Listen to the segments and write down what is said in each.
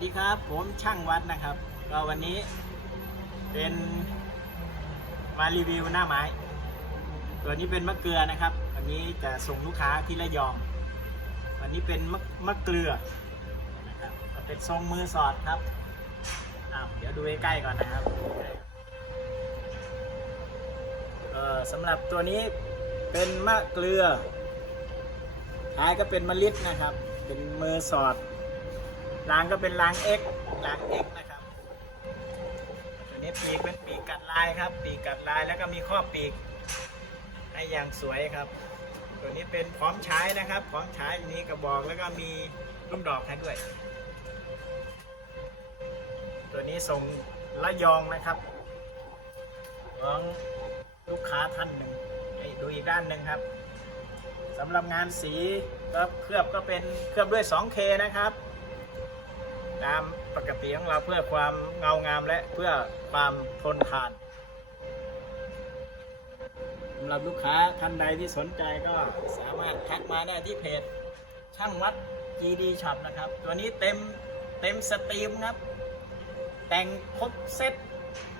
ดีครับ ผมช่างวัดนะครับ ก็วันนี้เป็นมารีวิวหน้าไม้ ตัวนี้เป็นมะเกลือนะครับ วันนี้จะส่งลูกค้าที่ระยอง วันนี้เป็นมะมะเกลือนะครับเป็นทรงมือสอดครับอ้าวเดี๋ยวดูใกล้ๆก่อนนะครับเออสำหรับตัวนี้เป็นมะเกลือท้ายก็เป็นมะลิดนะครับ เป็นมือสอด รางก็เป็นราง X ราง X นะครับตัวนี้ปีกเป็นปีกกัดลายครับ ปีกกัดลายแล้วก็มีข้อปีกให้อย่างสวยครับ ตัวนี้เป็นพร้อมใช้นะครับพร้อมใช้มีกระบอกแล้วก็มีลูกดอกให้ด้วย ตัวนี้ส่งระยองนะครับของลูกค้าท่านหนึ่งให้ดูอีกด้านหนึ่งครับสำหรับงานสีก็เคลือบก็เป็นเคลือบด้วย 2K นะครับ ตามปกติของเราเพื่อความเงางามและเพื่อความทนทานสำหรับลูกค้าท่านใดที่สนใจก็สามารถทักมาได้ที่เพจ ช่างวัด GD Shop นะครับ ตัวนี้เต็มเต็มสตรีมครับ แต่งครบเซ็ต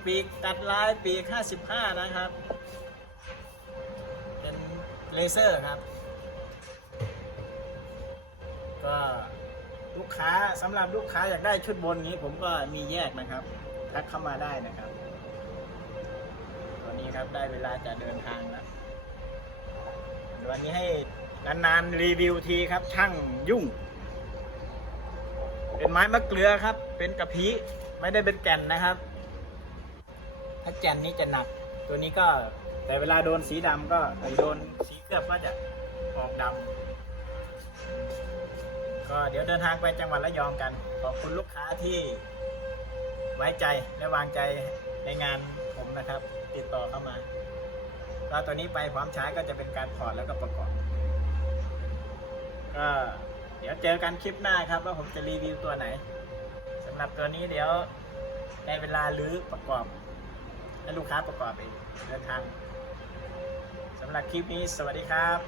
ปีกตัดลายปีก 55 นะครับ เป็นเลเซอร์ครับ ค้าสำหรับลูกค้าอยากได้ชุดบนนี้ ผมก็มีแยกนะครับทักเข้ามาได้นะครับ ตอนนี้ครับได้เวลาจะเดินทางแล้ววันนี้ให้นานๆรีวิวทีครับ ช่างยุ่ง เป็นไม้มะเกลือครับ เป็นกระพี้ไม่ได้เป็นแก่นนะครับ ถ้าแก่นนี้จะหนัก ตัวนี้ก็แต่เวลาโดนสีดำก็โดนสีเคลือบก็จะออกดำ ก็เดี๋ยวเดินทางไปจังหวัดระยองกัน ขอบคุณลูกค้าที่ไว้ใจและวางใจในงานผมนะครับ ติดต่อเข้ามาก็ตัวนี้ไปพร้อมใช้ก็จะเป็นการถอดแล้วก็ประกอบ ก็เดี๋ยวเจอกันคลิปหน้าครับ ว่าผมจะรีวิวตัวไหนสำหรับตัวนี้เดี๋ยวได้เวลาลื้อประกอบให้ลูกค้าประกอบเองเดินทางสำหรับคลิปนี้สวัสดีครับ